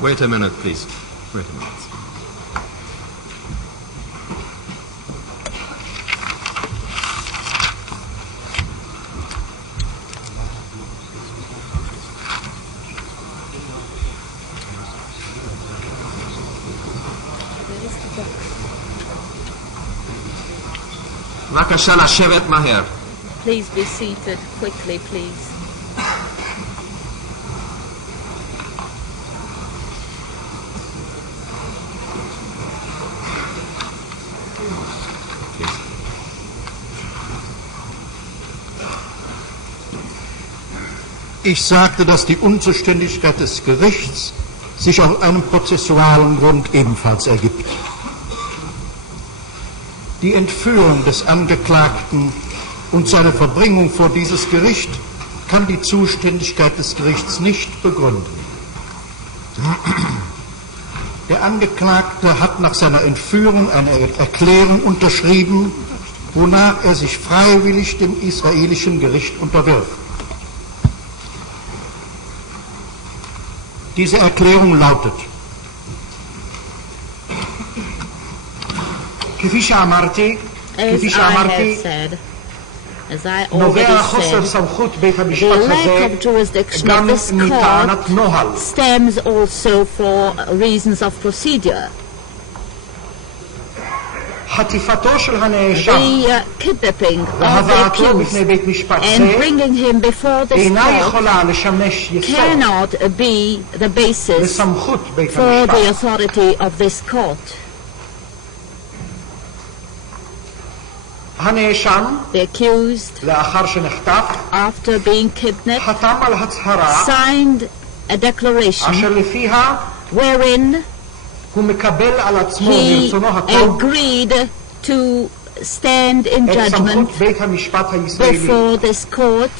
Wait a minute, please. Wait a minute. בבקשה לשבת מהר. Please be seated quickly, please. Ich sagte, dass die Unzuständigkeit des Gerichts sich aus einem prozessualen Grund ebenfalls ergibt. Die Entführung des Angeklagten und seine Verbringung vor dieses Gericht kann die Zuständigkeit des Gerichts nicht begründen. Der Angeklagte hat nach seiner Entführung eine Erklärung unterschrieben, wonach er sich freiwillig dem israelischen Gericht unterwirft. Diese Erklärung lautet: כפי שאמרתי, נובע חוסר סמכות בית המשפט הזה גם מטענת נוהל. Stems also for reasons of procedure. חטיפתו של הנאשם והבאתו בפני בית משפט זה אינה יכולה לשמש יסוד cannot be the basis לסמכות בית for the המשפט. authority of this court. הנאשם, The accused, לאחר שנחטף, after being kidnapped, חתם על הצהרה signed a declaration אשר לפיה wherein הוא מקבל על עצמו he ברצונו הטוב agreed to stand in את judgment סמכות בית המשפט הישראלי. before this court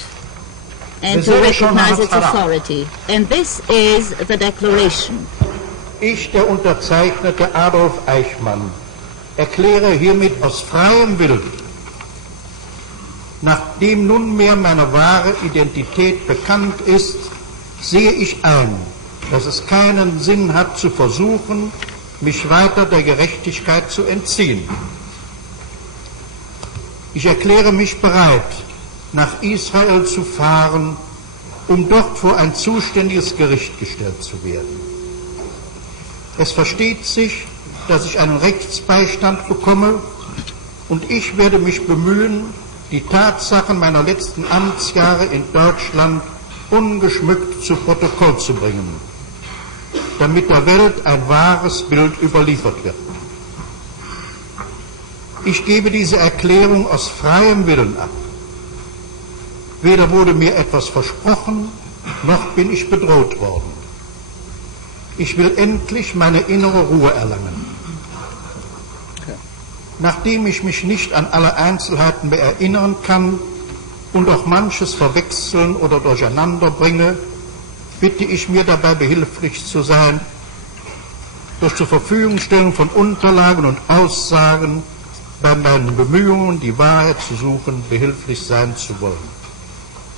and to וזה לשון recognize its ההצהרה. authority. And this is the declaration. Ich, der Unterzeichnete Adolf Eichmann, erkläre hiermit aus freiem Willen, nachdem nunmehr meine wahre Identität bekannt ist, sehe ich ein, dass es keinen Sinn hat zu versuchen, mich weiter der Gerechtigkeit zu entziehen. Ich erkläre mich bereit, nach Israel zu fahren, um dort vor ein zuständiges Gericht gestellt zu werden. Es versteht sich, dass ich einen Rechtsbeistand bekomme, und ich werde mich bemühen, die Tatsachen meiner letzten Amtsjahre in Deutschland ungeschmückt zu Protokoll zu bringen, damit der Welt ein wahres Bild überliefert wird. Ich gebe diese Erklärung aus freiem Willen ab. Weder wurde mir etwas versprochen, noch bin ich bedroht worden. Ich will endlich meine innere Ruhe erlangen. Nachdem ich mich nicht an alle Einzelheiten mehr erinnern kann und auch manches verwechseln oder durcheinander bringe, bitte ich mir dabei behilflich zu sein, durch zur Verfügungstellung von Unterlagen und Aussagen bei meinen Bemühungen, die Wahrheit zu suchen, behilflich sein zu wollen.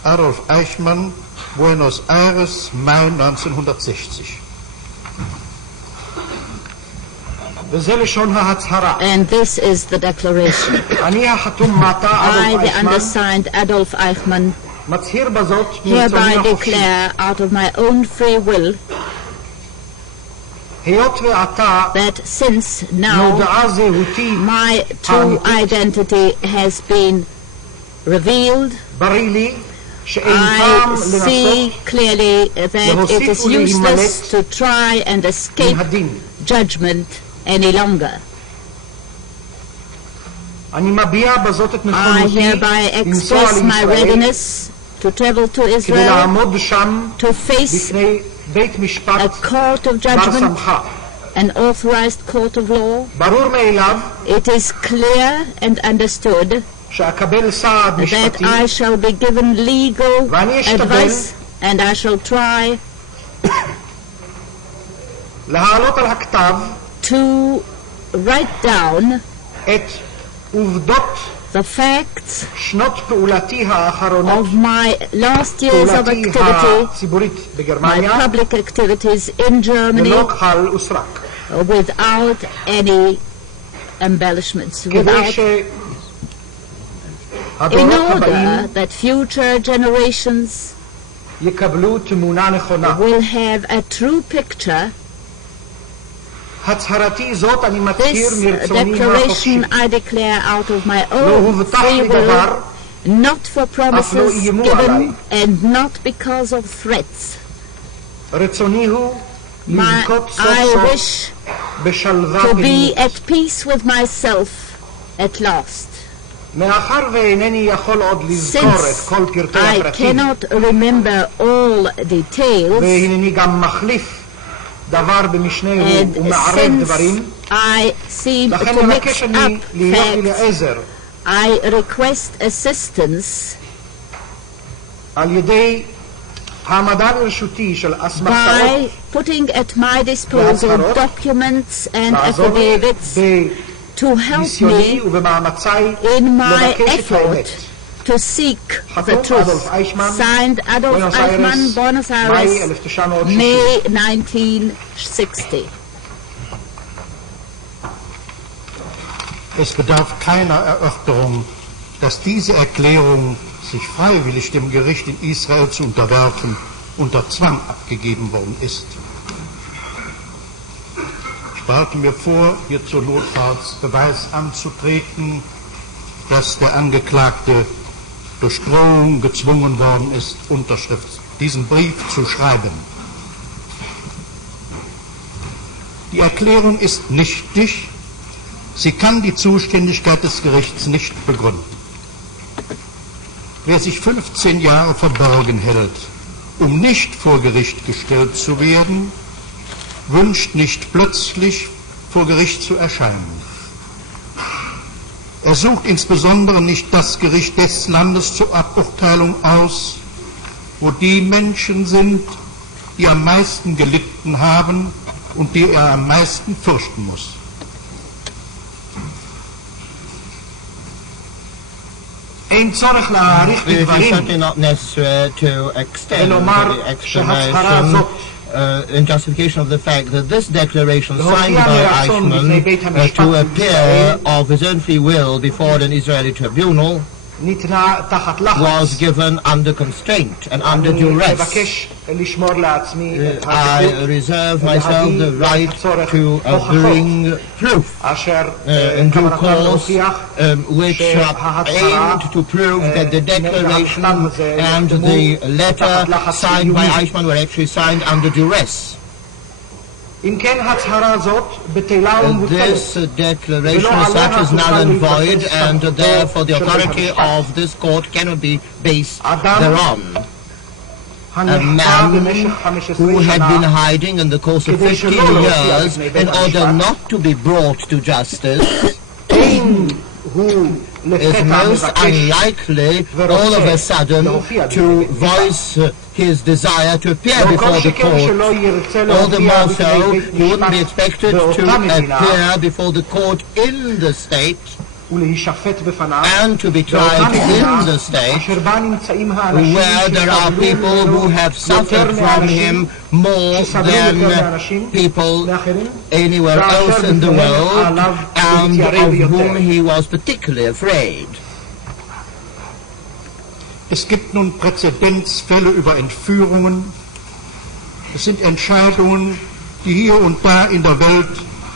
Adolf Eichmann, Buenos Aires, Mai 1960. And this is the declaration. I, the undersigned Adolf Eichmann, hereby declare out of my own free will that since now my true identity has been revealed, I see clearly that it is useless to try and escape judgment any longer. I hereby express my readiness to travel to Israel, to face a court of judgment, an authorized court of law. It is clear and understood that I shall be given legal advice, and I shall try להעלות על הכתב to write down את the facts of my last years of activity, my public activities in Germany, without any embellishments, in order that future generations will have a true picture. This declaration I declare out of my own free will, not for promises given and not because of threats. I wish to be at peace with myself at last. Since I cannot remember all details, and since I seem to mix up facts, I request assistance by putting at my disposal documents and affidavits to help me in my effort to seek the truth. Signed, Adolf Eijkman, Buenos Aires, May 1960. Es bedarf keiner Erörterung, dass diese Erklärung, sich freiwillig dem Gericht in Israel zu unterwerfen, unter Zwang abgegeben worden ist. Ich behalte mir vor, hier zur Notfallsbeweis anzutreten, dass der Angeklagte durch Drohung gezwungen worden ist, diesen Brief zu schreiben. Die Erklärung ist nichtig, sie kann die Zuständigkeit des Gerichts nicht begründen. Wer sich 15 Jahre verborgen hält, um nicht vor Gericht gestellt zu werden, wünscht nicht plötzlich vor Gericht zu erscheinen. Er sucht insbesondere nicht das Gericht des Landes zur Aburteilung aus, wo die Menschen sind, die am meisten gelitten haben und die er am meisten fürchten muss. It is certainly not necessary to extend the explanation in justification of the fact that this declaration signed by Eijkman to appear of his own free will before an Israeli tribunal was given under constraint and under duress. I reserve myself the right to bring proof in due course which aimed to prove that the declaration and the letter signed by Eijkman were actually signed under duress. This declaration as such is null and void, and therefore the authority of this court cannot be based thereon. A man who had been hiding in the course of 15 years in order not to be brought to justice is most unlikely all of a sudden to voice his desire to appear before the court. All the more so, he wouldn't be expected to appear before the court in the state and to be tried in the state where there are people who have suffered from him more than people anywhere else in the world, and of whom he was particularly afraid. Es gibt nun Präzedenzfälle über Entführungen. Es sind Entscheidungen, die hier und da in der Welt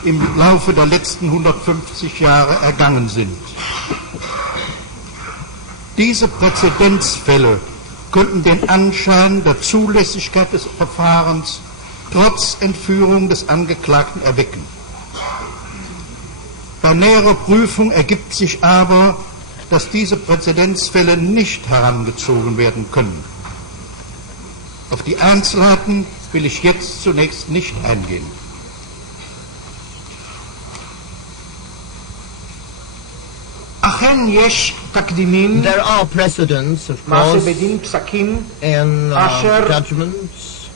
im Laufe der letzten 150 Jahre ergangen sind. Diese Präzedenzfälle könnten den Anschein der Zulässigkeit des Verfahrens trotz Entführung des Angeklagten erwecken. Bei näherer Prüfung ergibt sich aber, dass diese Präzedenzfälle nicht herangezogen werden können. Auf die Einzelheiten will ich jetzt zunächst nicht eingehen. There are precedents, of course, in judgments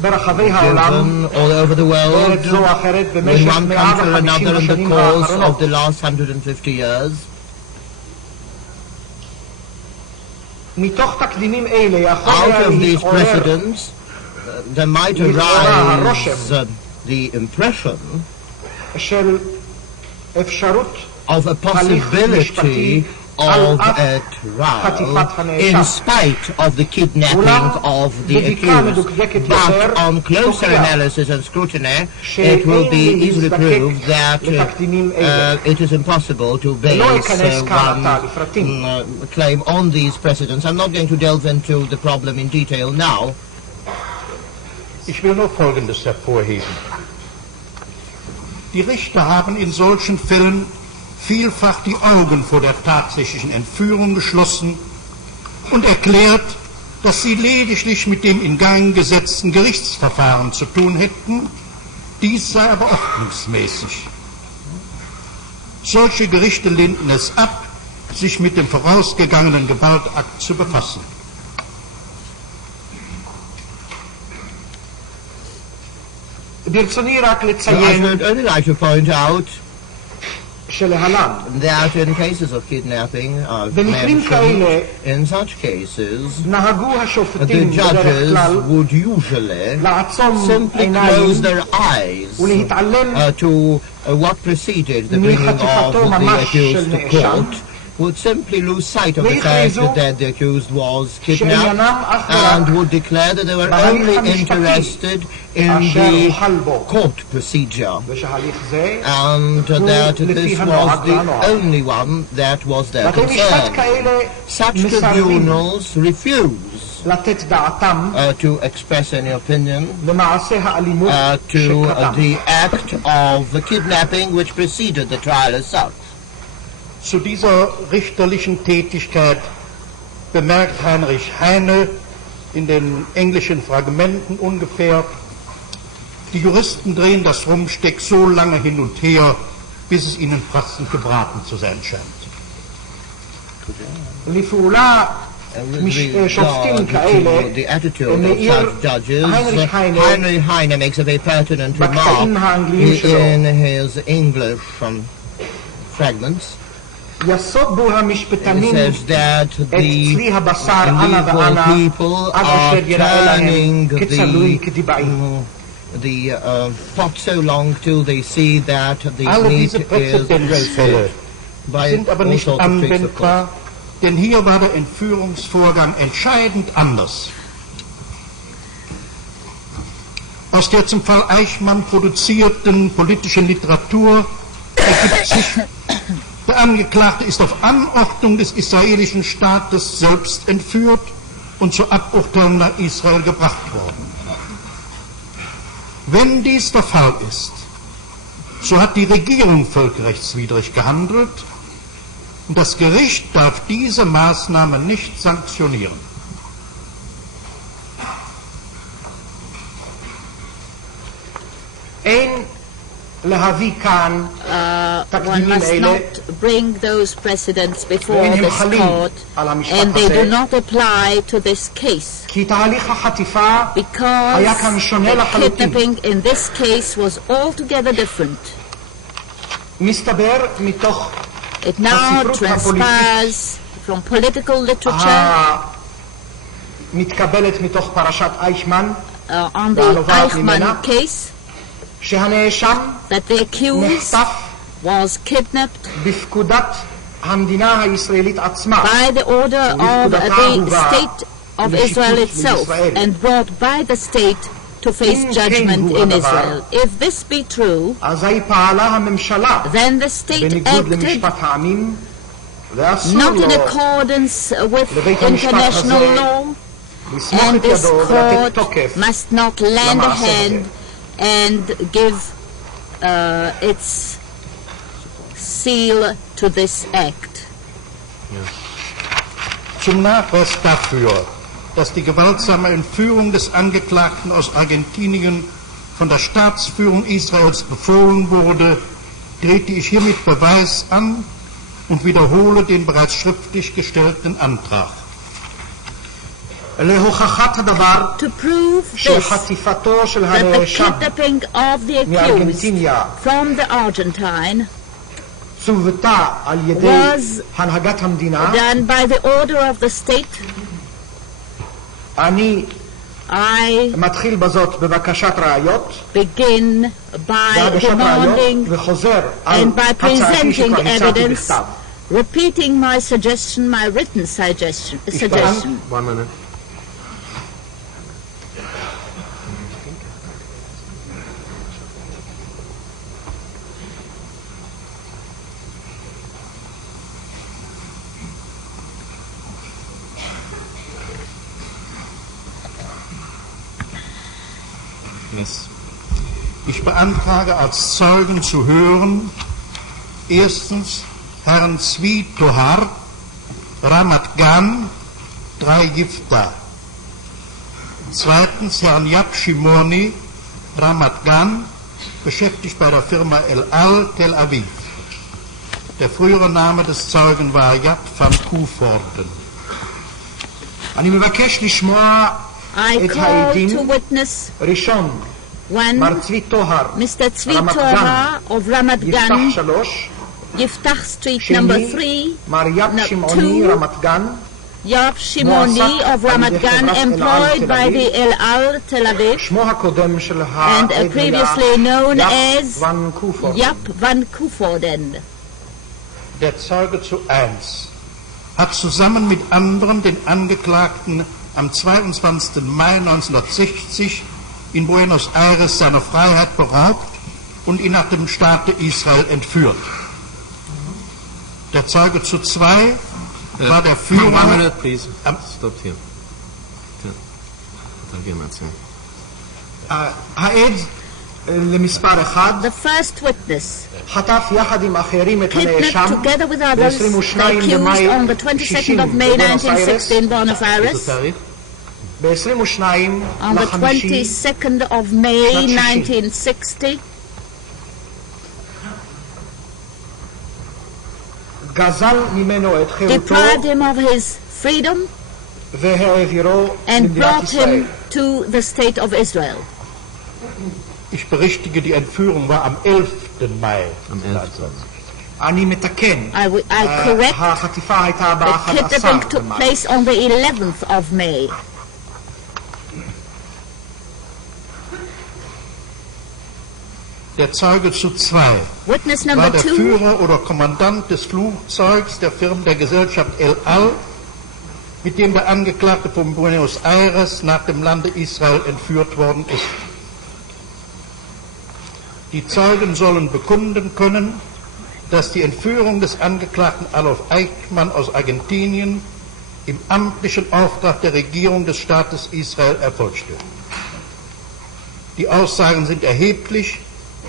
given all over the world in one country or another in the course of the last 150 years. Out of these precedents, there might arise the impression of a possibility of a trial in spite of the kidnapping of the accused. But on closer analysis and scrutiny, it will be easily proved that it is impossible to base one claim on these precedents. I'm not going to delve into the problem in detail now. Ich will nur Folgendes hervorheben. Die Richter haben in solchen Fällen vielfach die Augen vor der tatsächlichen Entführung geschlossen und erklärt, dass sie lediglich mit dem in Gang gesetzten Gerichtsverfahren zu tun hätten, dies sei aber ordnungsmäßig. Solche Gerichte lehnten es ab, sich mit dem vorausgegangenen Gewaltakt zu befassen. I would only like to point out that in cases of kidnapping, in such cases, the judges would usually simply close their eyes to what preceded the bringing of the accused to court, would simply lose sight of the fact that the accused was kidnapped and would declare that they were only interested in the court procedure and that this was the only one that was their concern. Such tribunals refuse to express any opinion to the act of the kidnapping which preceded the trial as such. Zu dieser richterlichen Tätigkeit bemerkt Heinrich Heine in den englischen Fragmenten ungefähr: Die Juristen drehen das Rumsteck so lange hin und her, bis es ihnen passend gebraten zu sein scheint. The attitude of such judges, Heinrich Heine makes a very pertinent remark in his English fragments. He says that the legal people are turning the pot so long till they see that the meat is roasted by all sorts of tricks, of course. Denn hier war der Entführungsvorgang entscheidend anders. Aus der zum Fall Eijkman produzierten politischen Literatur ergibt sich, der Angeklagte ist auf Anordnung des israelischen Staates selbst entführt und zur Aburteilung nach Israel gebracht worden. Wenn dies der Fall ist, so hat die Regierung völkerrechtswidrig gehandelt und das Gericht darf diese Maßnahme nicht sanktionieren. One must not bring those precedents before this court, and they do not apply to this case, because the kidnapping in this case was altogether different. It now transpires from political literature on the Eijkman case, that the accused was kidnapped by the order of the state of Israel itself and brought by the state to face judgment in Israel. If this be true, then the state acted not in accordance with international law, and this court must not lend a hand and give its seal to this act. Zum Nachweis dafür, dass die gewaltsame Entführung des Angeklagten aus Argentinien von der Staatsführung Israels befohlen wurde, trete ich hiermit Beweis an und wiederhole den bereits schriftlich gestellten Antrag. להוכחת הדבר שחטיפתו של הנאשם מארגנטיניה צוותה על ידי הנהגת המדינה. אני מתחיל בזאת בבקשת ראיות, בהגשת ראיות, וחוזר על הצעתי שכבר הצעתי בכתב. Repeating my suggestion, my written suggestion. 1 minute. Yes. Ich beantrage als Zeugen zu hören, erstens Herrn Zvi Tohar, Ramat Gan, 3 Gifta. Zweitens Herrn Yap Shimoni, Ramat Gan, beschäftigt bei der Firma El Al, Tel Aviv. Der frühere Name des Zeugen war Yap van Koevoorden. אני מבקש לשמוע את העדים. ראשון, מר צבי טוהר, רמת גן, יפתח 3. Yiftach Street number 3. Number 2, Yap Shimoni of Ramat Gan, employed by the El Al Tel Aviv and previously known as Yap van Koevoorden. Der Zeuge zu 1 hat zusammen mit anderen den Angeklagten am 22. Mai 1960 in Buenos Aires seiner Freiheit beraubt und ihn nach dem Staate Israel entführt. Der Zeuge zu 2 war der Führer... 1 minute, please. Stop here. העד למספר 1 The first witness חטף יחד עם אחרים את kidnapped הנאשם together with others the accused on the 22nd of May 1960 in Buenos Aires. ב-22 On the 22nd of May 1960 גזל ממנו את חירותו deprived him of his freedom והעבירו and למדינת brought ישראל. him to the state of Israel. Ich berichtige, die Entführung war am 11. Mai. Am 11. אני מתקן, I correct, החטיפה הייתה the kidnapping took place on the 11th of May. Der Zeuge zu 2 Witness war number der 2 Führer oder Kommandant des Flugzeugs der Firma der Gesellschaft El Al, mit dem der Angeklagte von Buenos Aires nach dem Lande Israel entführt worden ist. Die Zeugen sollen bekunden können, dass die Entführung des Angeklagten Adolf Eijkman aus Argentinien im amtlichen Auftrag der Regierung des Staates Israel erfolgte. Die Aussagen sind erheblich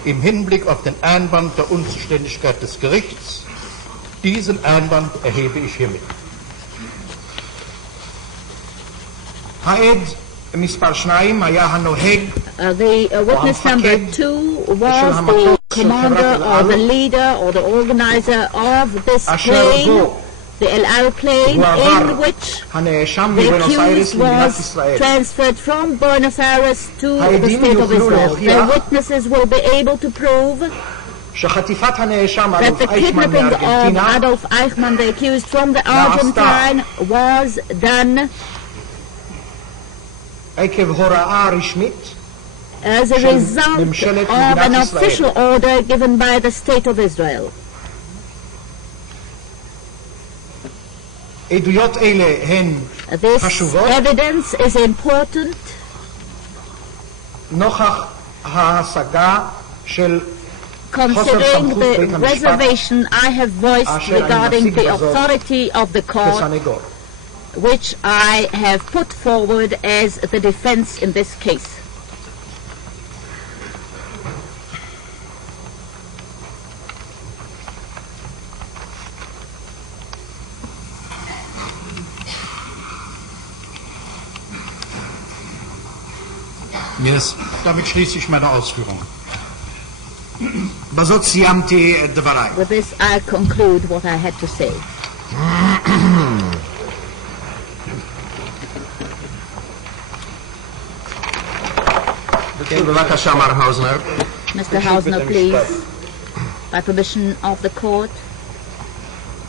im Hinblick auf den Einwand der Unzuständigkeit des Gerichts. Diesen Einwand erhebe ich hiermit. העד מספר 2 היה הנוהג the witness number 2 was the commander or the leader or the organizer of this plane, the El Al plane, in which the accused was transferred from Buenos Aires to the state of Israel. The witnesses will be able to prove שחטיפת הנאשם that the kidnapping of Adolf Eichmann, the accused from the Argentine, was done עקב הוראה רשמית as a result of an official order given by the state of Israel. עדויות אלה הן This חשובות evidence is important נוכח ההשגה של considering the reservation I have voiced regarding the authority of the court, כסנגור. which I have put forward as the defense in this case. Yes. Damit schließe ich meine Ausführungen. בזאת סיימתי את דבריי. With this I conclude what I had to say. בבקשה, מר האוזנר. Mr. Hausner, please, by permission of the court.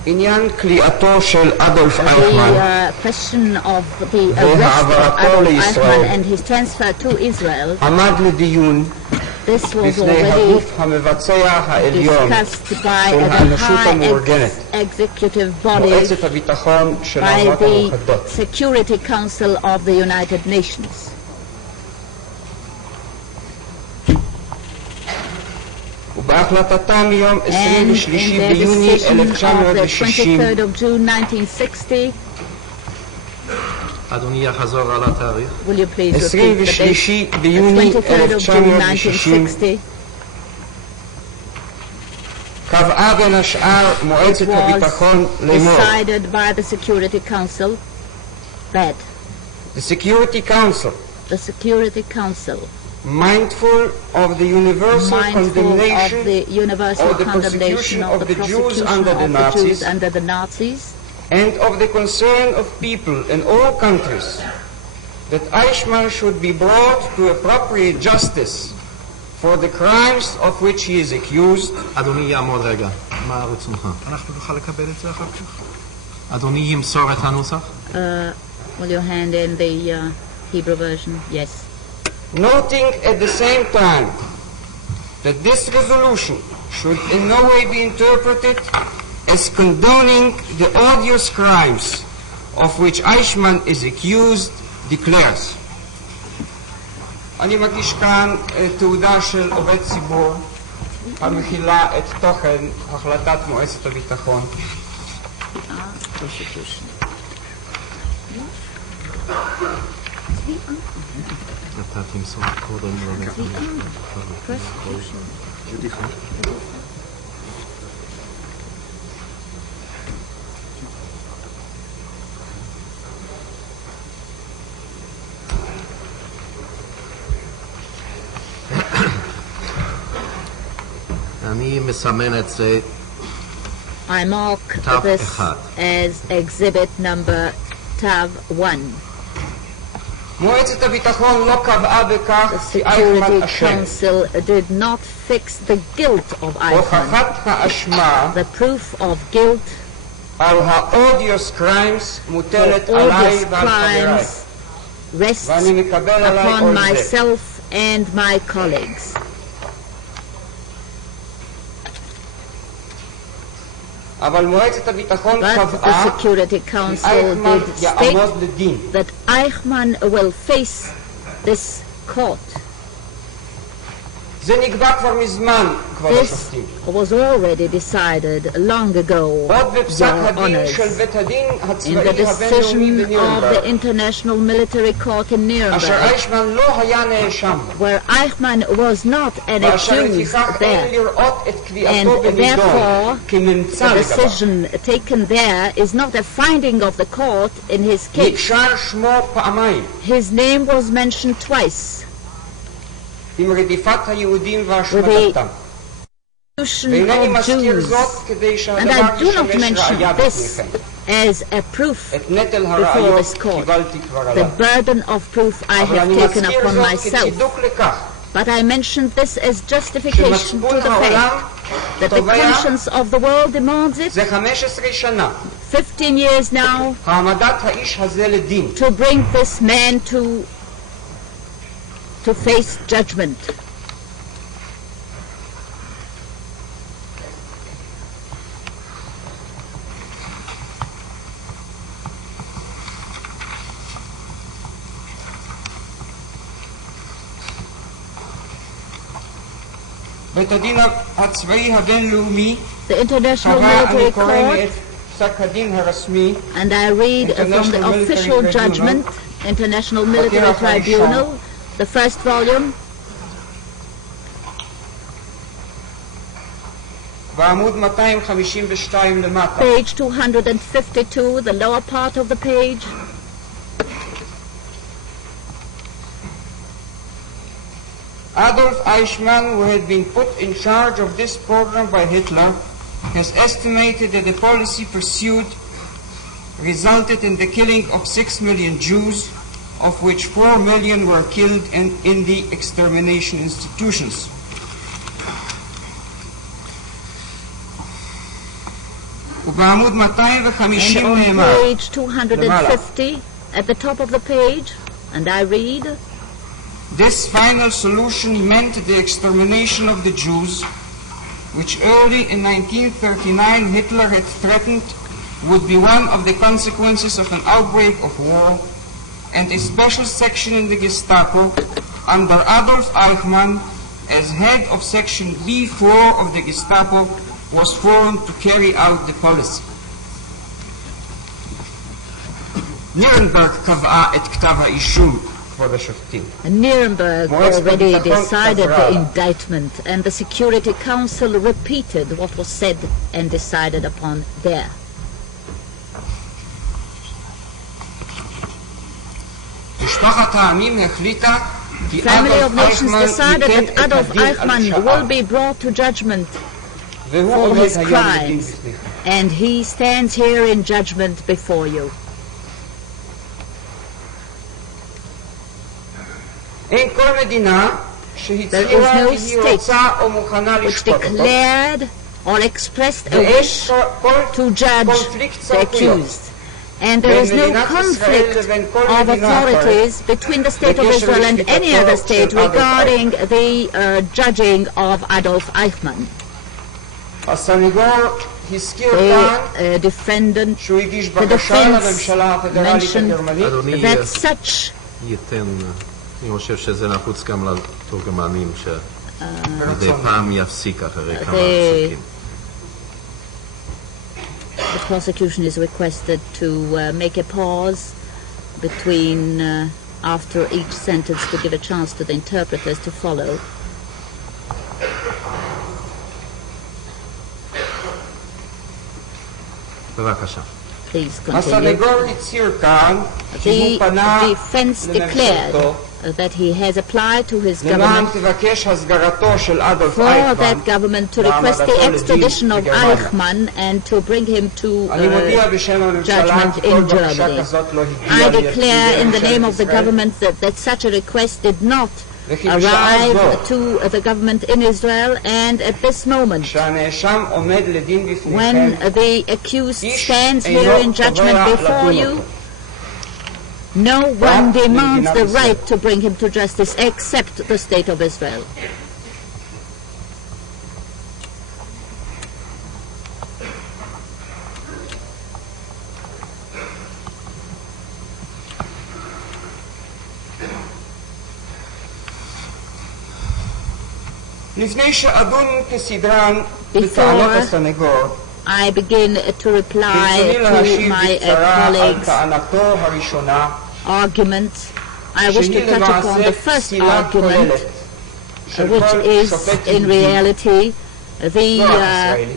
עניין כליאתו של אדולף אייכמן The question of the arrest of Adolf Eichmann and his transfer to Israel, עמד לדיון this was בפני already הגוף המבצע העליון discussed by של the האנושות high המאורגנת, executive body, מועצת הביטחון של by האומות the המאוחדות. Security Council of the United Nations. ובהחלטתה מיום And 23 in their ביוני decision of the 1960 23rd of June 1960, אדוני יחזור על התאריך. will you please repeat the date? 23 ביוני The 23rd of June 1960 1960, קבעה בין השאר מועצת was הביטחון לאמור. decided by the Security Council that The Security Council, the Security Council, mindful of the universal mindful of condemnation the universal of the condemnation persecution of the Jews prosecution under the of the Jews Nazis under the Nazis, and of the concern of people in all countries that Eichmann should be brought to appropriate justice for the crimes of which he is accused. אדוני יעמוד רגע. מה רצונך? אנחנו נוכל לקבל את זה אחר כך? אדוני ימסור את הנוסח? will you hand in the Hebrew version? Yes. Noting at the same time that this resolution should in no way be interpreted as condoning the odious crimes of which Eichmann is accused, declares. אני מגיש כאן תעודה של עובד ציבור המכילה את תוכן החלטת מועצת הביטחון. אתה תמסור קודם אני מסמן את זה I mark this as exhibit number TAV 1. מועצת הביטחון לא קבעה בכך The כי אייכמן Security אשם. Council did not fix the guilt of Eichmann. הוכחת האשמה The proof of guilt על ה-odious crimes מוטלת for עליי odious ועל חבריי. crimes rests ואני מקבל עליי upon עול זה. myself and my colleagues. אבל מועצת הביטחון But the קבעה Security כי Council אייכמן did יעמוד state לדין. that Eichmann will face this court. זה נקבע כבר מזמן, כבוד This השופטים. was already decided long ago, עוד בפסק Your הדין Honors, של בית הדין in the הצבאי הבינלאומי decision of the בנירנברג, International Military Court in אשר Nuremberg, אייכמן לא היה נאשם, where Eichmann was not an ואשר accused לפיכך אין there, לראות את and קביעתו בנידון therefore כממצא the לגביו. decision taken there is not a finding of the court in his case. נקשר שמו פעמיים His name was mentioned twice. עם רדיפת היהודים והשמדתם. ואינני Of מזכיר Jews, זאת כדי and שהדבר I do not ישמש mention ראיה this בפניכם. as a proof את נטל before הראיות this court. קיבלתי כבר The עליו. burden of proof I אבל have אני taken מזכיר upon זאת myself. כצידוק לכך But I mentioned this as justification שמצפון to the העולם fact that the תובע conscience of the world demands it. זה 15 שנה 15 years now העמדת האיש הזה לדין. to bring this man to face judgment. בית הדין הצבאי הבינלאומי The International קבע, אני Military קורא Court, את פסק הדין הרשמי, and I read from the International official Military judgment, International Military Tribunal, the first volume, בעמוד 252 למטה. page 252, the lower part of the page. Adolf Eichmann, who had been put in charge of this program by Hitler, has estimated that the policy pursued resulted in the killing of 6 million Jews, of which 4 million were killed in the extermination institutions. ובעמוד 250 And on נאמר, page 250, at the top of the page, and I read, this final solution meant the extermination of the Jews, which early in 1939 Hitler had threatened would be one of the consequences of an outbreak of war, and a special section in the Gestapo under Adolf Eichmann as head of section B4 of the Gestapo was formed to carry out the policy. נירנברג קבעה את כתב האישום, כבוד השופטים. Nuremberg already decided the indictment, and the Security Council repeated what was said and decided upon there. משפחת העמים החליטה כי Family of אדולף Nations אייכמן decided ייתן that את Adolf הדין על Eichmann will פשעיו, be brought to judgment והוא for עומד his היום לדין crimes, בפניכם. and he stands here in judgment before you. אין כל מדינה שהצהירה כי היא רוצה או מוכנה Which לשפוט אותו, declared or expressed a ואין wish כל to judge קונפליקט the סמכויות accused. And there is no conflict of authorities between the state of Israel and any other state regarding the judging of Adolf Eichmann. הסניגור הזכיר כאן The defendant, שהוא הגיש the בקשה defense לממשלה הפדרלית mentioned הגרמנית אדוני that such ייתן, אני חושב שזה נחוץ גם לתורגמנים שמדי פעם יפסיק אחרי כמה פסוקים. the prosecution is requested to make a pause between after each sentence to give a chance to the interpreters to follow. בבקשה. Please continue. הסניגור הצהיר כאן שהוא The פנה defense declared לממשלתו that he has applied to his למען government תבקש הסגרתו של אדולף for אייכמן that government to request the והעמדתו extradition לדין of בגרמניה. Eichmann and to bring him to אני מודיע בשם הממשלה judgment כי כל in בקשה Germany. כזאת לא הגיעה I declare in the name of the ישראל, government that such a request did not וכי בשעה זו arrive to the government in Israel, and at this moment שהנאשם עומד לדין בפניכם when the accused איש stands אינו here in judgment קובע before לדון you, אותו. no one demands למדינת the ישראל. right to bring him to justice except the state of Israel. לפני שאדון כסדרן בטענות הסנגור, I begin to reply ברצוני to להשיב my בקצרה על colleagues' טענתו הראשונה, arguments. I wish שהיא to touch upon למעשה the first פסילת argument, כוללת של which כל is שופט in יהודי, reality לא רק the ישראלי,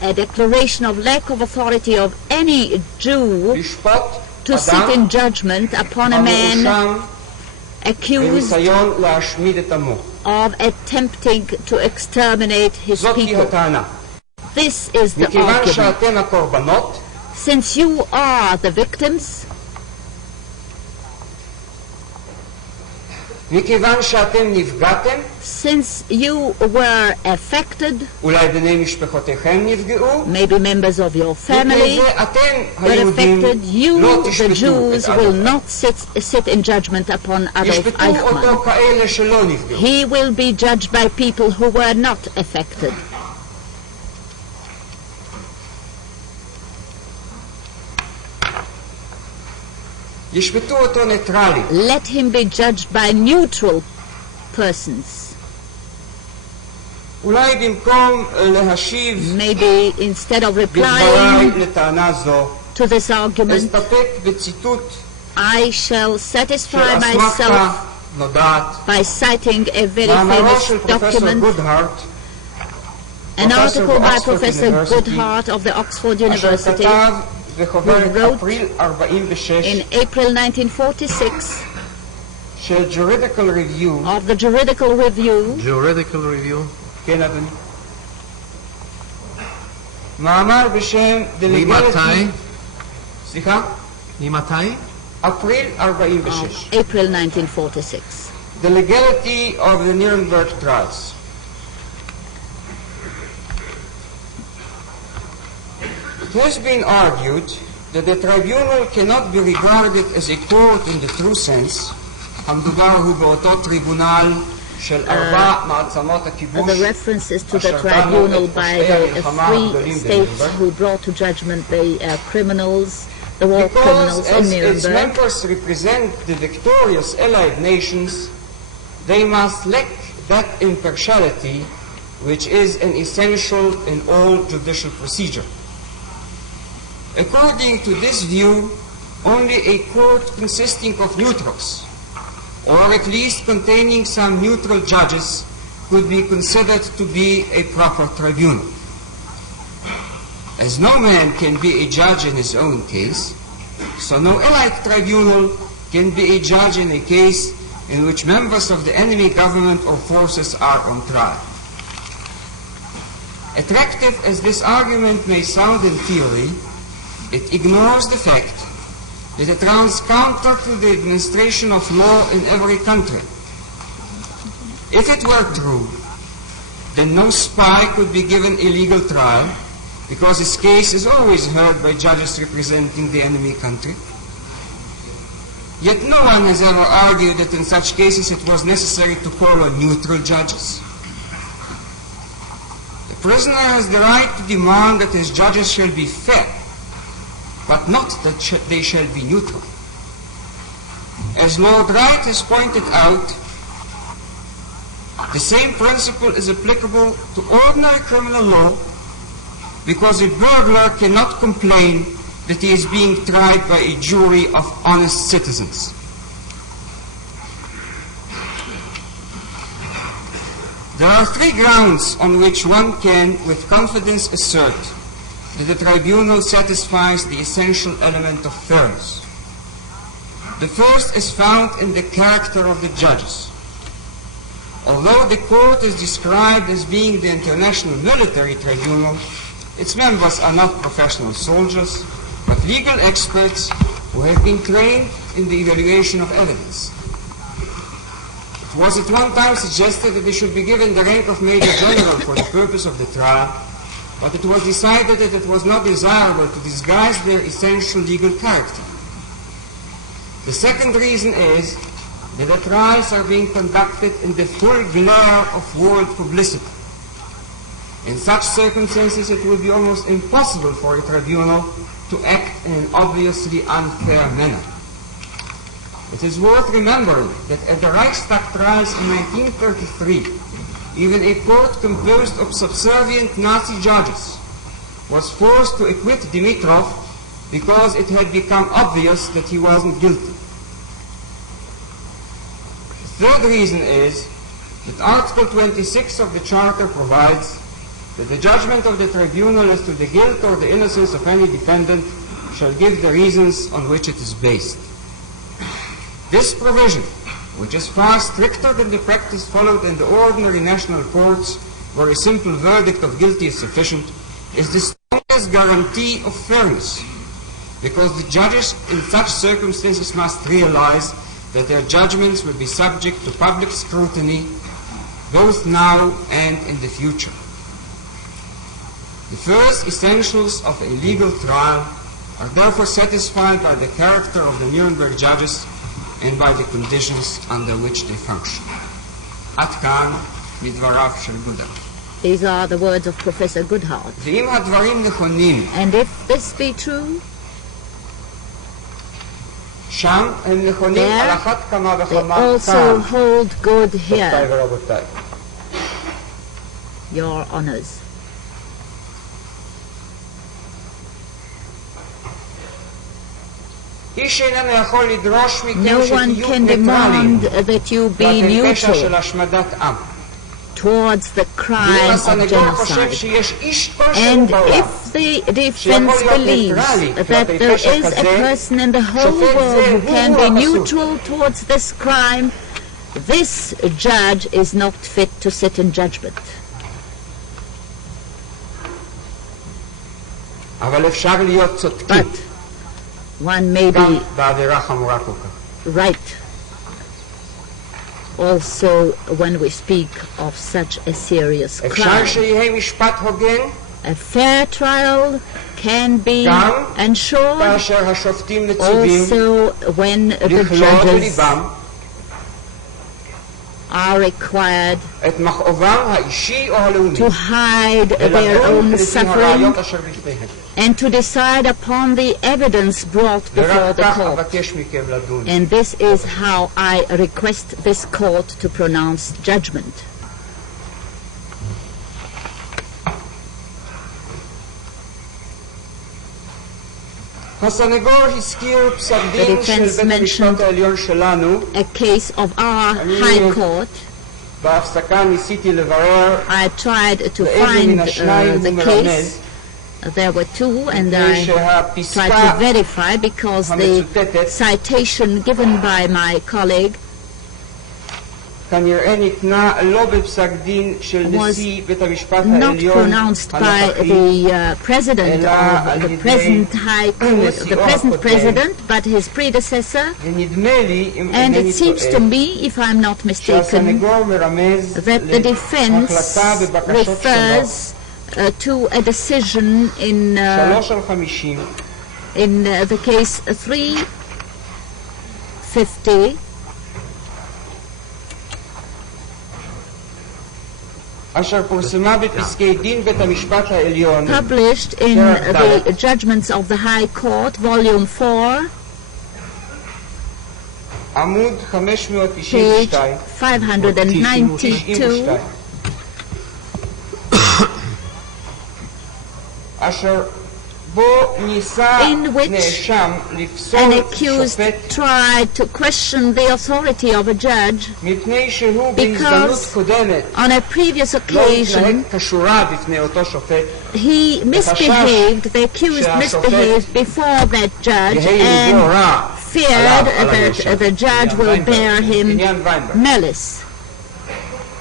a declaration of lack of authority of any Jew לשפוט to sit אדם in judgment upon a man המואשם accused בניסיון להשמיד את עמו. of attempting to exterminate his זאתי people. הטענה. This is the מכיוון argument. שאתם הקורבנות, Since you are the victims, מכיוון שאתם נפגעתם, since you were affected, אולי בני משפחותיכם נפגעו, maybe members of your מפני family זה אתם were היהודים affected, you, לא the תשפטו Jews, את will אדולף. not sit in judgment upon Adolf ישפטו אותו Eichmann. כאלה שלא נפגעו. He will be judged by people who were not affected. ישפטו אותו ניטרלי. Let him be judged by neutral persons. אולי במקום להשיב Maybe instead of בדבריי replying לטענה זו, to this argument, אסתפק בציטוט I shall של satisfy אסמכתה myself נודעת, by citing a very מאמרו famous של פרופסור document, גודהארט, an article by Oxford Professor University, Goodhart of the Oxford אשר University כתב בחוברת who wrote אפריל 46 in April 1946 של Juridical Review, of the Juridical Review, Juridical Review. כן אדוני, מאמר בשם ממתי? סליחה? ממתי? April 46. April 1946. The legality of the Nuremberg trials. It has been argued that the tribunal cannot be regarded as a court in the true sense. המדובר הוא באותו טריבונל של 4 מעצמות הכיבוש. The references to the tribunal by the 3 states who brought to judgment the criminals, the war criminals in Nuremberg. Because as its members represent the victorious Allied nations, they must lack that impartiality which is an essential in all judicial procedure. According to this view, only a court consisting of neutrals, or at least containing some neutral judges, could be considered to be a proper tribunal. As no man can be a judge in his own case, so no Allied tribunal can be a judge in a case in which members of the enemy government or forces are on trial. Attractive as this argument may sound in theory, it ignores the fact that it runs counter to the administration of law in every country. If it were true, then no spy could be given a legal trial, because his case is always heard by judges representing the enemy country. Yet no one has ever argued that in such cases it was necessary to call on neutral judges. The prisoner has the right to demand that his judges shall be fair, but not that they shall be neutral. As Lord Wright has pointed out, the same principle is applicable to ordinary criminal law, because a burglar cannot complain that he is being tried by a jury of honest citizens. There are 3 grounds on which one can with confidence assert that the tribunal satisfies the essential element of fairness. The first is found in the character of the judges. Although the court is described as being the international military tribunal, its members are not professional soldiers, but legal experts who have been trained in the evaluation of evidence. It was at one time suggested that they should be given the rank of Major General for the purpose of the trial, but it was decided that it was not desirable to disguise their essential legal character. The second reason is that the trials are being conducted in the full glare of world publicity. In such circumstances, it would be almost impossible for a tribunal to act in an obviously unfair manner. It is worth remembering that at the Reichstag trials in 1933, even a court composed of subservient Nazi judges was forced to acquit Dimitrov because it had become obvious that he wasn't guilty. The third reason is that Article 26 of the Charter provides that the judgment of the tribunal as to the guilt or the innocence of any defendant shall give the reasons on which it is based. This provision, which is far stricter than the practice followed in the ordinary national courts, where a simple verdict of guilty is sufficient, is the strongest guarantee of fairness, because the judges in such circumstances must realize that their judgments will be subject to public scrutiny both now and in the future. The first essentials of a legal trial are therefore satisfied by the character of the Nuremberg judges and by the conditions under which they function. עד כאן מדבריו של גודהרד. These are the words of Professor Goodhart. ואם הדברים נכונים, and if this be true, שם הם נכונים על אחת כמה וכמה they also hold good here, רבותיי ורבותיי. Your honors. איש איננו יכול לדרוש מכם No one can demand that you be neutral towards the crime of genocide. And if the defense believes that there is a person in the whole world who can be neutral towards this crime, this judge is not fit to sit in judgment. אבל אפשר להיות צודקים. one may be right also when we speak of such a serious crime. A fair trial can be ensured also when the judges are required to hide their own suffering and to decide upon the evidence brought before the court. And this is how I request this court to pronounce judgment. The defense mentioned a case of our High Court. I tried to find the case. There were two, and I tried to verify because the citation given by my colleague was not pronounced by the president of the present High Court, the present president, but his predecessor. And it seems to me, if I'm not mistaken, that the defense refers to a decision in the case 350. Published in the Judgments of the High Court, Volume 4, page 592, in which an accused tried to question the authority of a judge because on a previous occasion he misbehaved, the accused misbehaved before that judge and feared that the judge will bear him malice.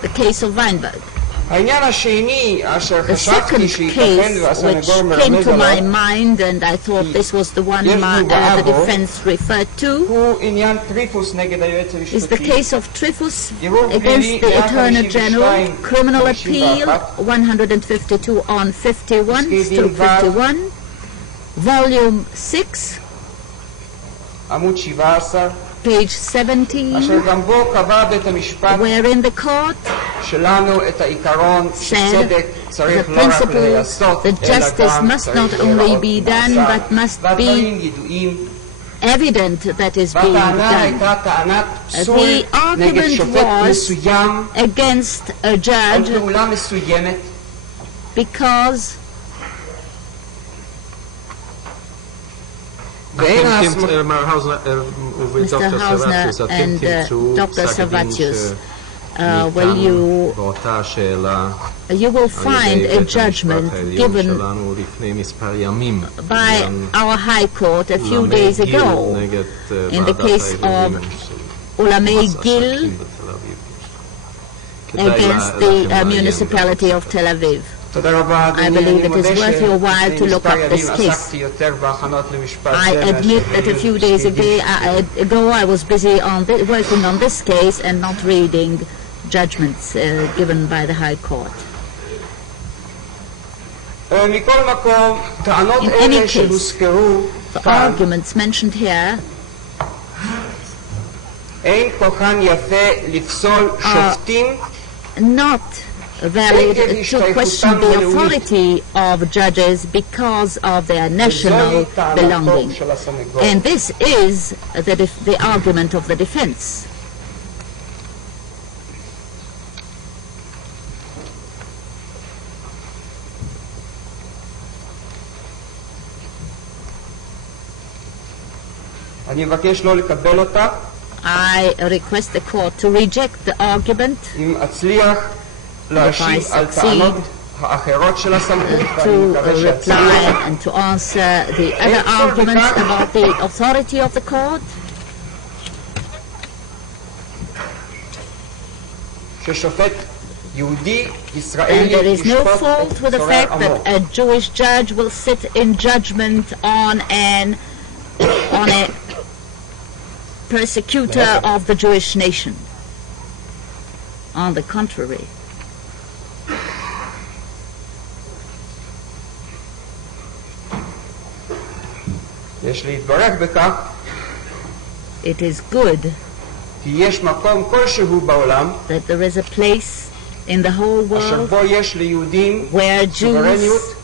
The case of Weinberg. The second case which came to my mind, and I thought this was the one the defense referred to, is the case of Trifus against the Attorney General, Criminal Appeal 152 on 51 through 51, Volume 6, page 17, wherein the court said the principle that justice must not only be done but must be evident that is being done. The argument was against a judge because Mr. Hausner and Dr. Savatius, you will find a judgment given by our High Court a few days ago in the case of Ulamei Gil against the municipality of Tel Aviv. I believe it is worth your while to look up this case. I admit that a few days ago I was busy working on this case and not reading judgments given by the High Court. In any case, the arguments mentioned here are not valid to question the authority of judges because of their national belonging. And this is the argument of the defense. I request the court to reject the argument if I succeed to reply and to answer the other arguments about the authority of the court. And there is no fault with the fact that a Jewish judge will sit in judgment on an on a persecutor of the Jewish nation. On the contrary, יש להתברך בכך it is good כי יש מקום כלשהו בעולם that there is a place in the whole אשר world בו יש ליהודים where סוברניות, Jews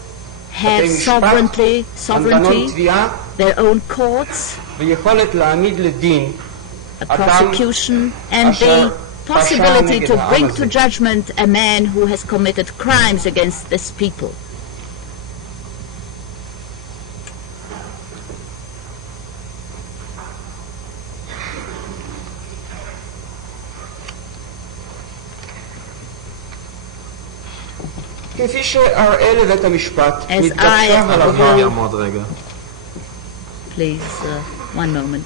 have sovereignty, their own courts, ויכולת להעמיד לדין a prosecution, and the possibility to bring to judgment a man who has committed crimes against this people. כפי שאראה לבית המשפט, As נתגבשה I הלכה יעמוד רגע. Please, one moment.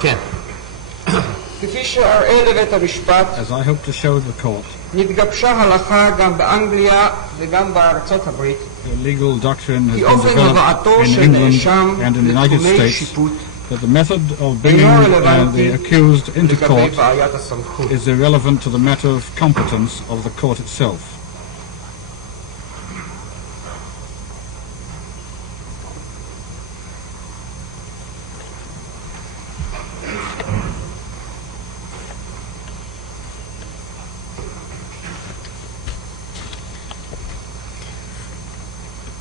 כן. כפי שאראה לבית המשפט, As I hope to show the court, נתגבשה הלכה גם באנגליה וגם בארצות הברית, the legal doctrine has כי been אופן הבאתו developed in של England נאשם and in the United לתחומי States שיפוט that the method of bringing אינו רלוונטי the accused into לגבי court בעיית הסמכות. is irrelevant to the matter of competence of the court itself.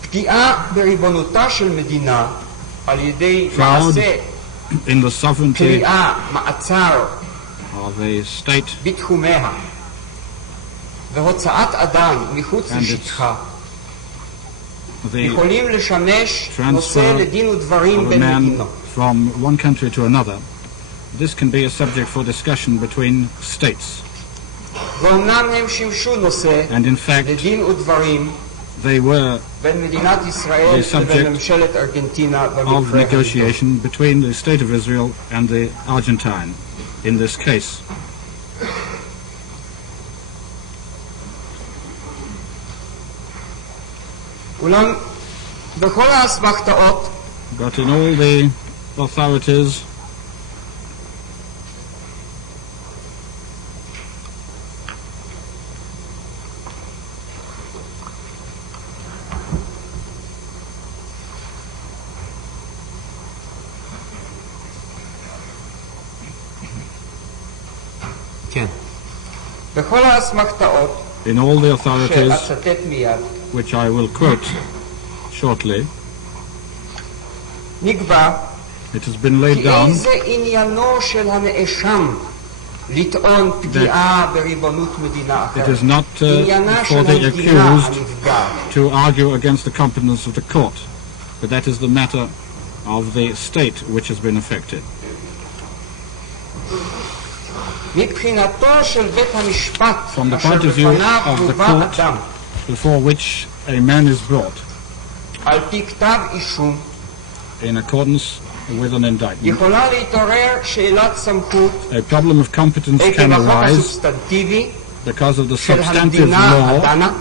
פגיעה בריבונותה של מדינה על ידי Fraud מעשה in the sovereignty קריאה, מעצר of a state בתחומיה והוצאת אדם מחוץ And לשטחה the יכולים לשמש נושא transfer לדין ודברים of a בין man מדינות. from one country to another. This can be a subject for discussion between states. ואומנם הם שימשו נושא And in fact, לדין ודברים they were בין מדינת ישראל the subject לבין ממשלת ארגנטינה of במקרה הזה. negotiation between the state of Israel and the Argentine in this case. אולם בכל האסמכתאות But in all the authorities כן. בכל האסמכתאות in all the authorities שאצטט מיד which I will quote shortly, נקבע it has been laid כי down איזה עניינו של הנאשם לטעון פגיעה בריבונות מדינה it אחרת. is not עניינה for של the המדינה accused הנפגעת. to argue against the competence of the court, but that is the matter of the state which has been affected. מבחינתו של בית המשפט From the אשר point of view בפניו of the הובא court אדם before which a man is brought על פי כתב אישום, in accordance with an indictment, יכולה להתעורר שאלת סמכות a problem of competence עקב can החוק arise הסובסטנטיבי because of the של substantive המדינה law הדנה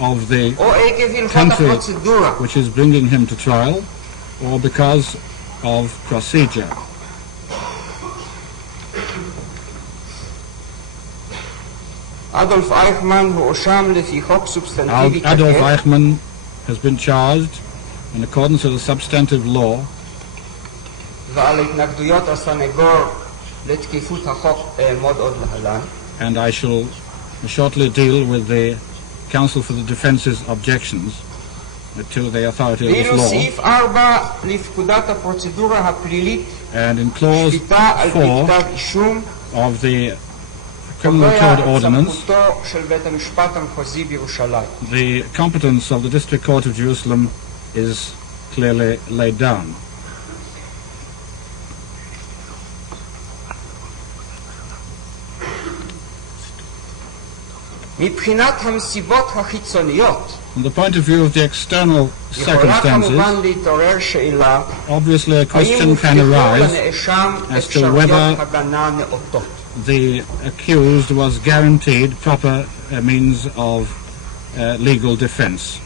of the או עקב הלכות country הפרוצדורה. which is bringing him to trial, or because of procedure. אדולף אייכמן הואשם לפי חוק סובסטנטיבי Adolf תקף Eichmann has been charged in accordance with the substantive law, ועל התנגדויות הסנגור לתקיפות החוק אעמוד עוד להלן. and I shall shortly deal with the Counsel for the Defence's objections to the authority of this ואילו law. סעיף 4 לפקודת הפרוצדורה הפלילית, And in clause שפיטה על פי 4 כתב אישום, of the Criminal קובע Code את Ordinance, סמכותו של בית המשפט המחוזי בירושלים. the competence of the District Court of Jerusalem is clearly laid down. מבחינת הנסיבות החיצוניות, From the point of view of the external circumstances, obviously a question can arise as to whether the accused was guaranteed proper means of legal defense.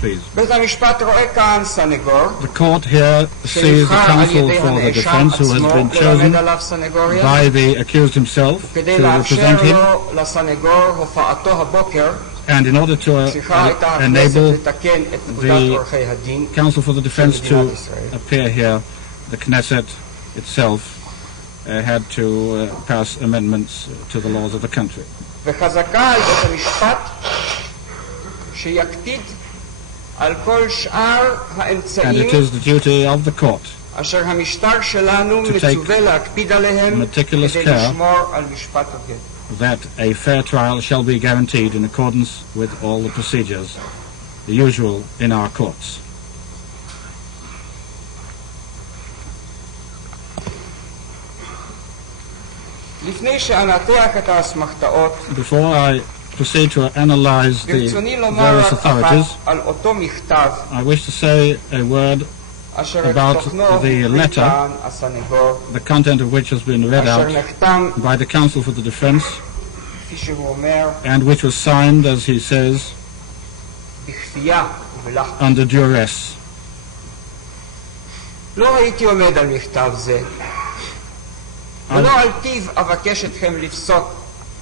Please. The court here sees the counsel for the defense who has been chosen by the accused himself to represent him, and in order to enable the counsel for the defense to appear here, the Knesset itself had to pass amendments to the laws of the country. And it is the duty of the court to take meticulous care that a fair trial shall be guaranteed in accordance with all the procedures, the usual in our courts. Before I proceed to analyze the various authorities, I wish to say a word about the letter, the content of which has been read out by the counsel for the defense, and which was signed, as he says, under duress.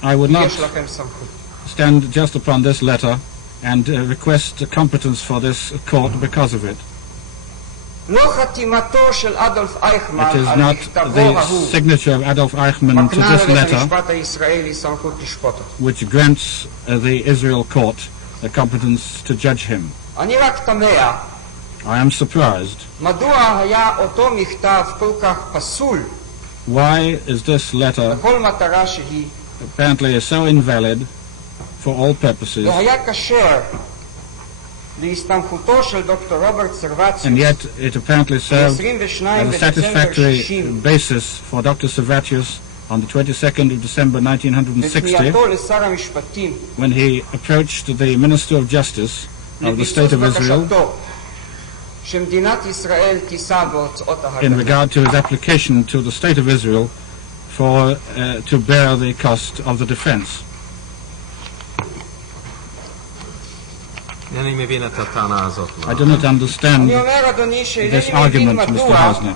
I would not stand just upon this letter and request competence for this court because of it. It is not the signature of Adolf Eichmann to this letter which grants the Israel court the competence to judge him. I am surprised. Why is this letter apparently so invalid for all purposes, and yet it apparently served as a satisfactory basis for Dr. Servatius on the 22nd of December 1960, when he approached the Minister of Justice of the State of Israel in regard to his application to the State of Israel for to bear the cost of the defense. I do not understand this argument, Mr. Hausner.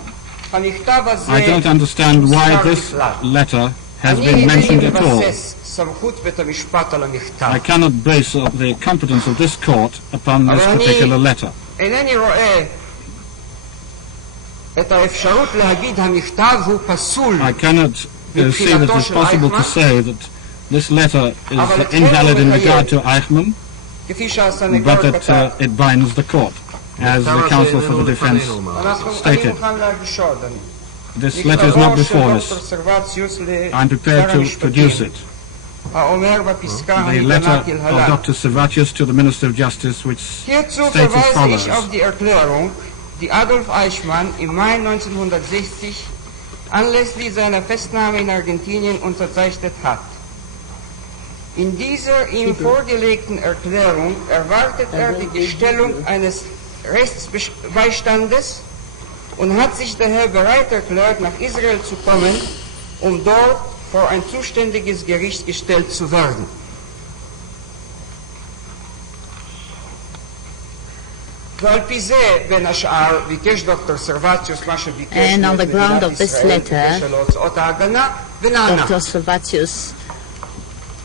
I don't understand why this letter has been mentioned at all. I cannot base the competence of this court upon this particular letter. I cannot see that it is possible to say that this letter is invalid in regard to Eichmann, but that it binds the court, as the counsel for the defense stated. This letter is not before us. I am prepared to produce it. The letter of Dr. Servatius to the Minister of Justice, which states as follows. Die Adolf Eichmann im Mai 1960 anlässlich seiner Festnahme in Argentinien unterzeichnet hat. In dieser ihm vorgelegten Erklärung erwartet die Gestellung eines Rechtsbeistandes und hat sich daher bereit erklärt, nach Israel zu kommen, dort vor ein zuständiges Gericht gestellt zu werden. And on the ground of this letter, Dr. Servatius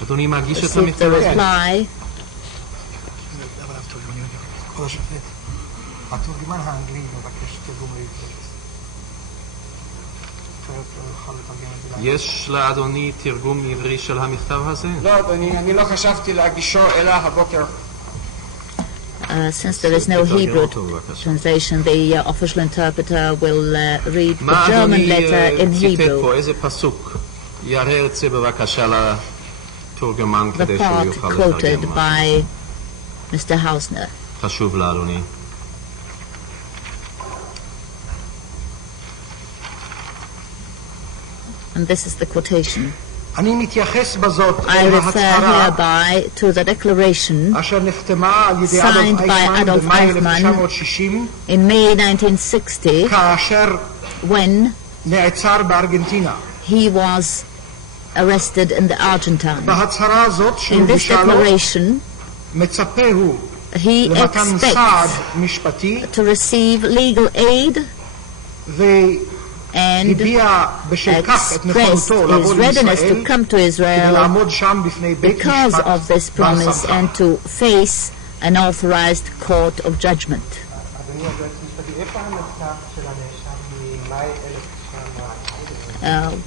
received the reply יש לאדוני תרגום עברי של המכתב הזה? לא, אדוני, אני לא חשבתי להגישו אלא הבוקר. Since there is no Hebrew translation, the official interpreter will read the German letter in Hebrew. The part quoted by Mr. Hausner. And this is the quotation. אני מתייחס בזאת I refer hereby to the declaration signed by Adolf Eichmann in May 1960 when he was arrested in the Argentine. In this declaration, he expects to receive legal aid and expressed his readiness to come to Israel because of this promise and to face an authorized court of judgment.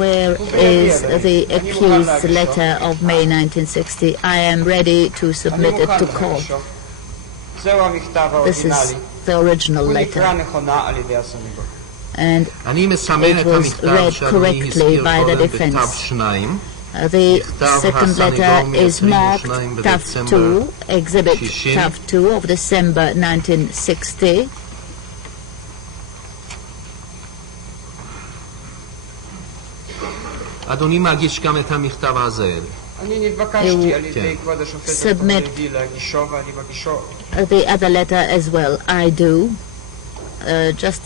Where is the accused's letter of May 1960? I am ready to submit it to court. This is the original letter. And it was read correctly by the defense. The second letter is marked Tav 2, Exhibit Tav 2 of December 1960. אדוני מגיש גם את המכתב הזה. אני נתבקשתי על ידי כבוד השופט החרדי להגישו ואני מגישו. The other letter as well, I do. Just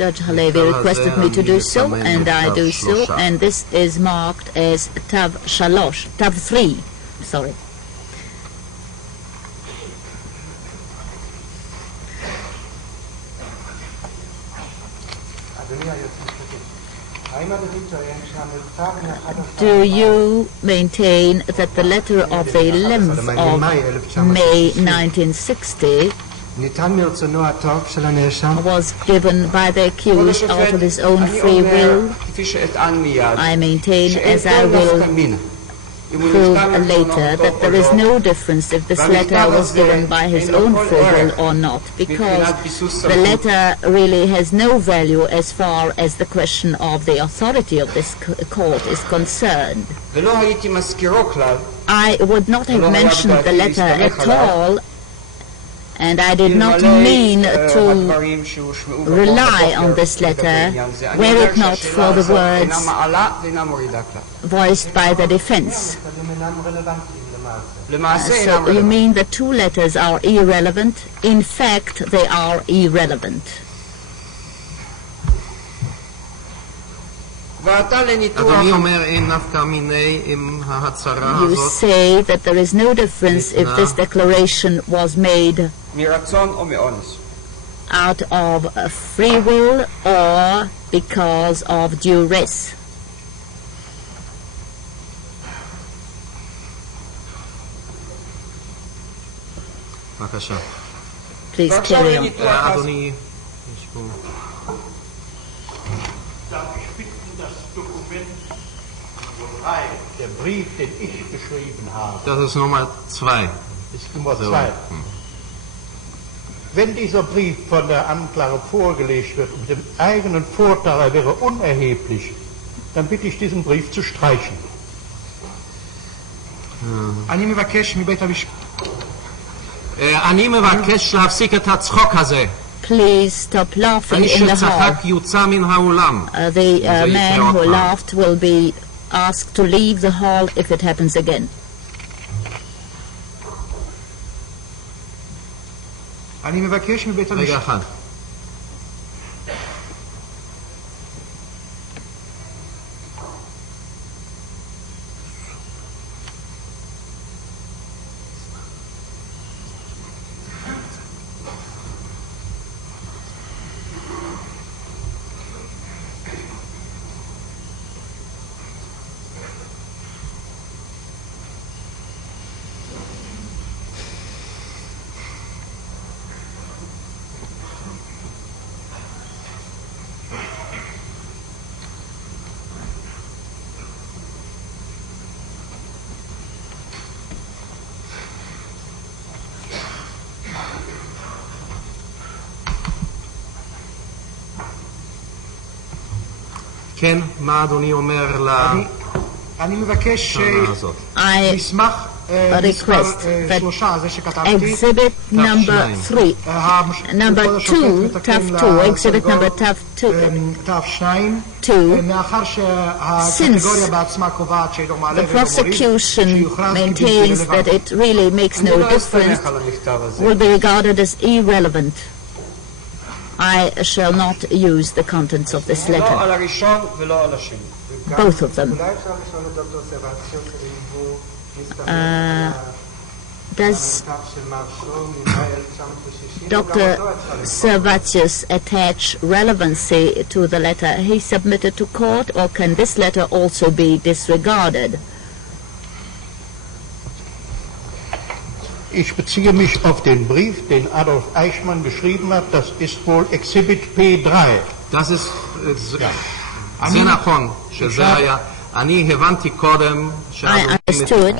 Judge Halevi requested me to do so, and I do so, and this is marked as Tav 3, sorry. Do you maintain that the letter of the 11th of May 1960 was given by the accused out of his own free will? I maintain, as I will prove later, that there is no difference if this letter was given by his own free will or not, because the letter really has no value as far as the question of the authority of this court is concerned. I would not have mentioned the letter at all, and I did not mean to rely on this letter were it not for the words voiced by the defense. So you mean the two letters are irrelevant? In fact, they are irrelevant. You say that there is no difference if this declaration was made out of free will or because of duress. Please carry on. Der Brief, den ich geschrieben habe. Das ist Nummer 2. Ist Nummer 2. Wenn dieser Brief von der Anklage vorgelegt wird mit dem eigenen Vorteil, er wäre unerheblich, dann bitte ich diesen Brief zu streichen. אני מבקש להפסיק את הצחוק הזה. Please stop laughing in the hall. The man who laughed will be asked to leave the hall if it happens again. רגע אחד. כן, מה אדוני אומר אני מבקש מסמך request that Exhibit number 3. Number 2, TAF 2, exhibit number TAF 2. Since the prosecution maintains that it really makes no difference, will be regarded as irrelevant, I shall not use the contents of this letter. Both of them. Does Dr. Servatius attach relevancy to the letter he submitted to court, or can this letter also be disregarded? Ich beziehe mich auf den Brief, den Adolf Eichmann geschrieben hat. Das ist wohl Exhibit P3. Das ist זה נכון, שזה היה, אני הבנתי קודם I understood